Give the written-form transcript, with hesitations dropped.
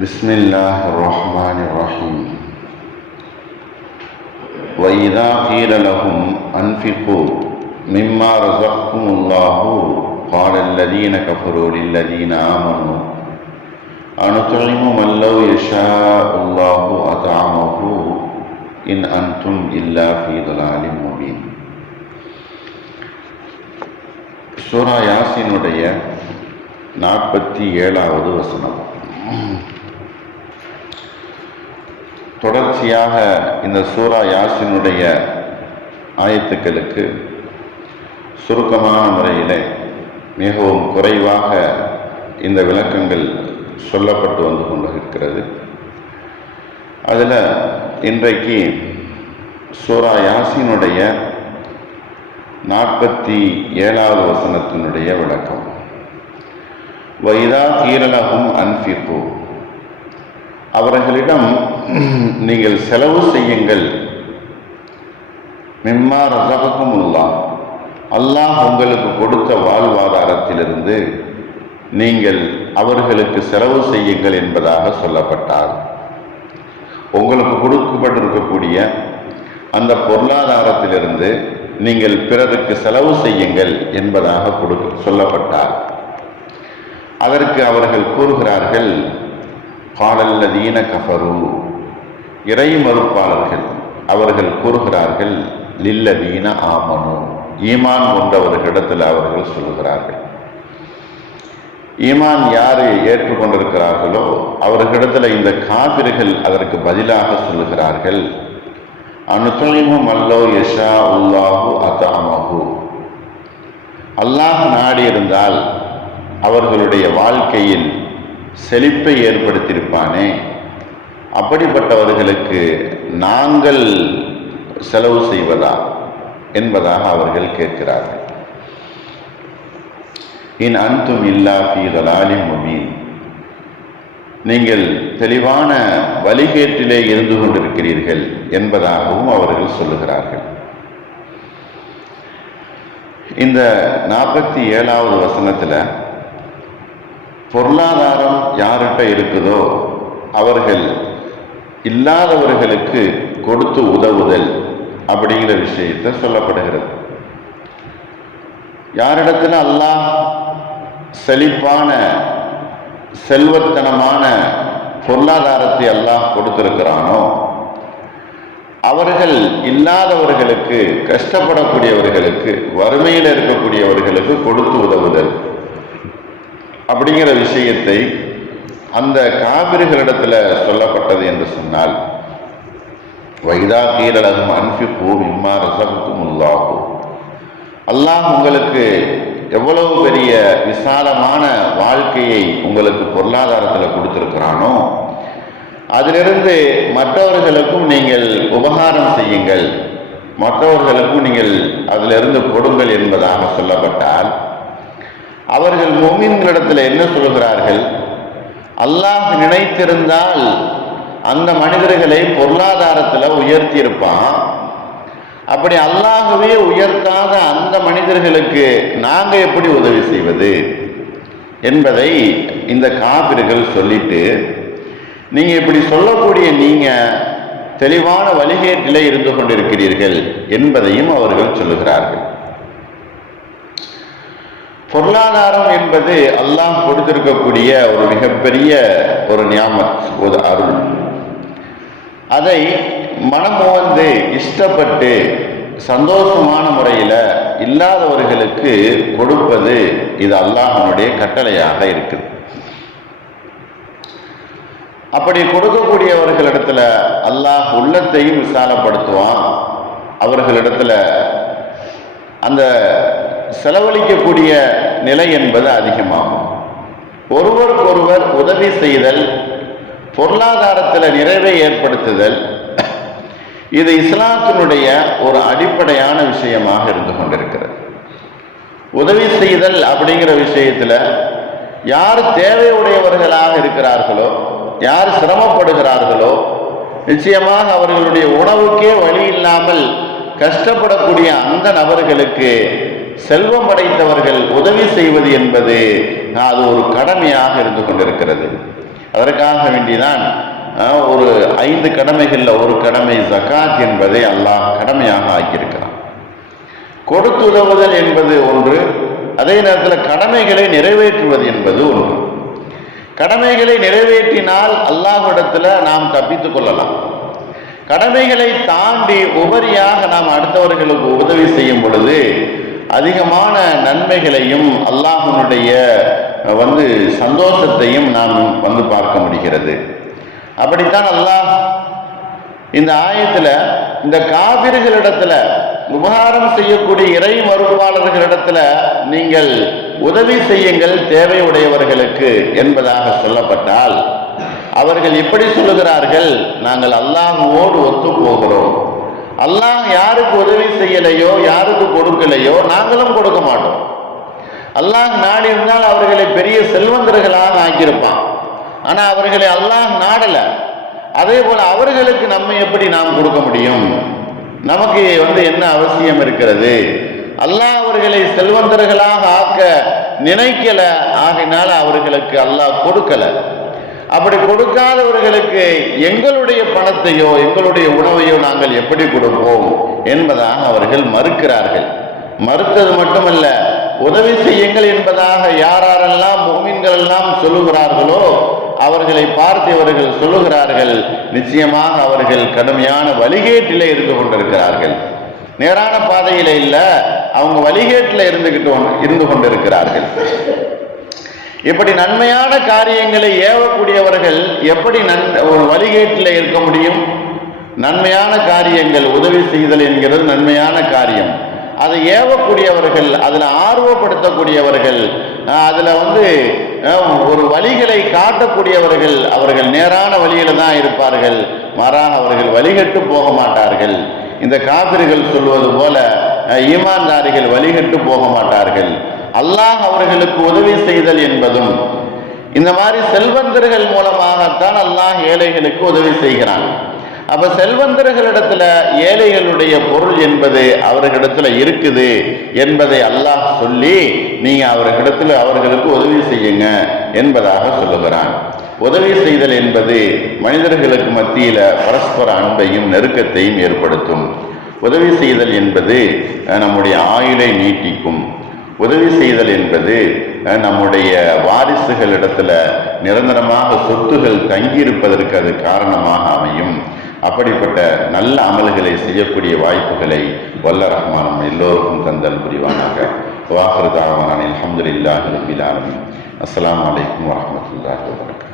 بسم الله الرحمن الرحيم وإذا قيل لهم أنفقوا مما رزقكم الله قال الذين كفروا للذين آمنوا أنطعم من لو يشاء الله أطعمه إن أنتم إلا في ضلال مبين. சூரா யாசினுடைய 47வது வசனம். தொடர்ச்சியாக இந்த சூரா யாசினுடைய ஆயத்துக்களுக்கு சுருக்கமான முறையில் மிகவும் குறைவாக இந்த விளக்கங்கள் சொல்லப்பட்டு வந்து கொண்டிருக்கிறது. அதில் இன்றைக்கு சூரா யாசினுடைய 47வது வசனத்தினுடைய விளக்கம். வைதா கீரலகும் அன்ஃபிகு, அவர்களிடம் நீங்கள் செலவு செய்யுங்கள். மிம்மா ரஸககுமுல்லாஹ், அல்லாஹ் உங்களுக்கு கொடுத்த வாழ்வாதாரத்திலிருந்து நீங்கள் அவர்களுக்கு செலவு செய்யுங்கள் என்பதாக சொல்லப்பட்டார். உங்களுக்கு கொடுக்கப்பட்டிருக்கக்கூடிய அந்த பொருளாதாரத்திலிருந்து நீங்கள் பிறருக்கு செலவு செய்யுங்கள் என்பதாக சொல்லப்பட்டார். அதற்கு அவர்கள் கூறுகிறார்கள், காலல்லதீன கஃபரு, இறை மறுப்பாளர்கள் அவர்கள் கூறுகிறார்கள், லில்லதீன ஆமனு, ஈமான் கொண்டவர்களிடத்தில் அவர்கள் சொல்லுகிறார்கள். ஈமான் யாரை ஏற்றுக்கொண்டிருக்கிறார்களோ அவர்களிடத்தில் இந்த காபிர்கள் அதற்கு பதிலாக சொல்லுகிறார்கள், அனுதலிமு மல்லோ யஷா உல்லாஹு அத்அமஹு, அல்லாஹ் நாடி இருந்தால் அவர்களுடைய வாழ்க்கையில் செழிப்பை ஏற்படுத்தியிருப்பானே, அப்படிப்பட்டவர்களுக்கு நாங்கள் செலவு செய்வதா என்பதாக அவர்கள் கேட்கிறார்கள். இன் அன்தும் இல்லா ஃபீ தலாலின் முபீன், நீங்கள் தெளிவான வழிகேட்டிலே இருந்து கொண்டிருக்கிறீர்கள் என்பதாகவும் அவர்கள் சொல்லுகிறார்கள். இந்த 47வது வசனத்தில் பொருளாதாரம் யார்கிட்ட இருக்குதோ அவர்கள் இல்லாதவர்களுக்கு கொடுத்து உதவுதல் அப்படிங்கிற விஷயத்தை சொல்லப்படுகிறது. யாரிடத்துல அல்லாஹ் செழிப்பான செல்வத்தனமான பொருளாதாரத்தை அல்லாஹ் கொடுத்திருக்கிறானோ அவர்கள் இல்லாதவர்களுக்கு, கஷ்டப்படக்கூடியவர்களுக்கு, வறுமையில் இருக்கக்கூடியவர்களுக்கு கொடுத்து உதவுதல் அப்படிங்கிற விஷயத்தை அந்த காபிர்களிடத்தில் சொல்லப்பட்டது என்று சொன்னால், வைதா கீரலகும் அன்ஃபிகு மிம்மா ரஸககுமுல்லாஹ், அல்லாஹ் உங்களுக்கு எவ்வளவு பெரிய விசாலமான வாழ்க்கையை உங்களுக்கு பொருளாதாரத்தில் கொடுத்திருக்கிறானோ அதிலிருந்து மற்றவர்களுக்கும் நீங்கள் உபகாரம் செய்யுங்கள், மற்றவர்களுக்கும் நீங்கள் அதிலிருந்து கொடுங்கள் என்பதாக சொல்லப்பட்டால், அவர்கள் முஃமின்களிடத்தில் என்ன சொல்கிறார்கள், அல்லாஹ் நினைத்திருந்தால் அந்த மனிதர்களை பொருளாதாரத்தில் உயர்த்தி இருப்பான், அப்படி அல்லாஹ்வே உயர்த்தாத அந்த மனிதர்களுக்கு நாங்கள் எப்படி உதவி செய்வது என்பதை இந்த காபிர்கள் சொல்லிட்டு, நீங்க இப்படி சொல்லக்கூடிய நீங்க தெளிவான வழிகேட்டிலே இருந்து கொண்டிருக்கிறீர்கள் என்பதையும் அவர்கள் சொல்லுகிறார்கள். பொருளாதாரம் என்பது அல்லாஹ் கொடுத்திருக்கக்கூடிய ஒரு மிகப்பெரிய ஒரு நியாமத், ஒரு அருள். அதை மனமுவந்து இஷ்டப்பட்டு சந்தோஷமான முறையில் இல்லாதவர்களுக்கு கொடுப்பது இது அல்லாஹ்வுடைய கட்டளையாக இருக்குது. அப்படி கொடுக்கக்கூடியவர்களிடத்துல அல்லாஹ் உள்ளத்தையும் விசாலப்படுத்துவான், அவர்களிடத்துல அந்த செலவழிக்கக்கூடிய நிலை என்பது அதிகமாகும். ஒருவருக்கொருவர் உதவி செய்தல், பொருளாதாரத்தில் நிறைவை ஏற்படுத்துதல், இது இஸ்லாத்தினுடைய ஒரு அடிப்படையான விஷயமாக இருந்து கொண்டிருக்கிறது. உதவி செய்தல் அப்படிங்கிற விஷயத்தில் யார் தேவையுடையவர்களாக இருக்கிறார்களோ, யார் சிரமப்படுகிறார்களோ, நிச்சயமாக அவர்களுடைய உணவுக்கே வழி இல்லாமல் கஷ்டப்படக்கூடிய அந்த நபர்களுக்கு செல்வம் படைத்தவர்கள் உதவி செய்வது என்பது அது ஒரு கடமையாக இருந்து கொண்டிருக்கிறது. அதற்காக வேண்டிதான் ஒரு 5 கடமைகளில் ஒரு கடமை ஜகாத் என்பதை அல்லாஹ் கடமையாக ஆக்கியிருக்கிறான். கொடுத்து உதவுதல் என்பது ஒன்று, அதே நேரத்தில் கடமைகளை நிறைவேற்றுவது என்பது ஒன்று. கடமைகளை நிறைவேற்றினால் அல்லாஹ்விடத்தில் நாம் தப்பித்துக் கொள்ளலாம். கடமைகளை தாண்டி உபரியாக நாம் அடுத்தவர்களுக்கு உதவி செய்யும் பொழுது அதிகமான நன்மைகளையும் அல்லாஹ்வினுடைய சந்தோஷத்தையும் நாம் பார்க்க முடிகிறது. அப்படித்தான் அல்லாஹ் இந்த ஆயத்துல இந்த காபிர்களிடத்துல உபகாரம் செய்யக்கூடிய இறை மறுப்பாளர்களிடத்துல நீங்கள் உதவி செய்யுங்கள் தேவையுடையவர்களுக்கு என்பதாக சொல்லப்பட்டால் அவர்கள் எப்படி சொல்லுகிறார்கள்? நாங்கள் அல்லாஹ்வோடு ஒத்து போகிறோம், அல்லாஹ் யாருக்கு உதவி செய்யலையோ யாருக்கு கொடுக்கலையோ நாங்களும் கொடுக்க மாட்டோம். அல்லாஹ் நாடி இருந்தால் அவர்களை பெரிய செல்வந்தர்களாக ஆக்கியிருப்பான். ஆனா அவர்களை அல்லாஹ் நாடல. அதே போல அவர்களுக்கு நம்ம எப்படி நாம் கொடுக்க முடியும்? நமக்கு என்ன அவசியம் இருக்கிறது? அல்லாஹ் அவர்களை செல்வந்தர்களாக ஆக்க நினைக்கல, ஆகினால அவர்களுக்கு அல்லாஹ் கொடுக்கல. அப்படி கொடுக்காதவர்களுக்கு எங்களுடைய பணத்தையோ எங்களுடைய உணவையோ நாங்கள் எப்படி கொடுப்போம் என்பதாக அவர்கள் மறுக்கிறார்கள். மறுத்தது மட்டுமல்ல, உதவி செய்யுங்கள் என்பதாக யாரெல்லாம் முஃமின்கள் எல்லாம் சொல்லுகிறார்களோ அவர்களை பார்த்து அவர்கள் சொல்லுகிறார்கள், நிச்சயமாக அவர்கள் கடுமையான வழிகேட்டிலே இருந்து கொண்டிருக்கிறார்கள். நேரான பாதையில இல்ல, அவங்க வழிகேட்டில் இருந்து கொண்டிருக்கிறார்கள். இப்படி நன்மையான காரியங்களை ஏவக்கூடியவர்கள் எப்படி ஒரு வழிகேட்டில் இருக்க முடியும்? நன்மையான காரியங்கள், உதவி செய்தல் என்கிறது நன்மையான காரியம். அதை ஏவக்கூடியவர்கள், அதில் ஆர்வப்படுத்தக்கூடியவர்கள், அதில் ஒரு வழிகளை காட்டக்கூடியவர்கள், அவர்கள் நேரான வழியில தான் இருப்பார்கள். மாறாக அவர்கள் வழிகட்டு போக மாட்டார்கள். இந்த காபிர்கள் சொல்வது போல ஈமான்தாரிகள் வழிகட்டு போக மாட்டார்கள். அல்லாஹ் அவர்களுக்கு உதவி செய்தல் என்பதும் இந்த மாதிரி செல்வந்தர்கள் மூலமாகத்தான் அல்லாஹ் ஏழைகளுக்கு உதவி செய்கிறான். அப்ப செல்வந்தர்களிடத்துல ஏழைகளுடைய பொருள் என்பது அவர்களிடத்துல இருக்குது என்பதை அல்லாஹ் சொல்லி நீங்க அவர்களுக்கு உதவி செய்யுங்க என்பதாக சொல்லுகிறான். உதவி செய்தல் என்பது மனிதர்களுக்கு மத்தியில பரஸ்பர அன்பையும் நெருக்கத்தையும் ஏற்படுத்தும். உதவி செய்தல் என்பது நம்முடைய ஆயுளை நீட்டிக்கும். உதவி செய்தல் என்பது நம்முடைய வாரிசுகளிடத்துல நிரந்தரமாக சொத்துகள் தங்கியிருப்பதற்கு அது காரணமாக அமையும். அப்படிப்பட்ட நல்ல அமல்களை செய்யக்கூடிய வாய்ப்புகளை வல்ல ரஹ்மான் எல்லோருக்கும் தந்தல் புரிவானாக. வாஹிரு தாவானா அல்ஹம்துலில்லாஹி ரப்பில் ஆலமீன். அஸ்ஸலாமு அலைக்கும் வரஹ்மத்துல்லாஹி வபரகாத்துஹு.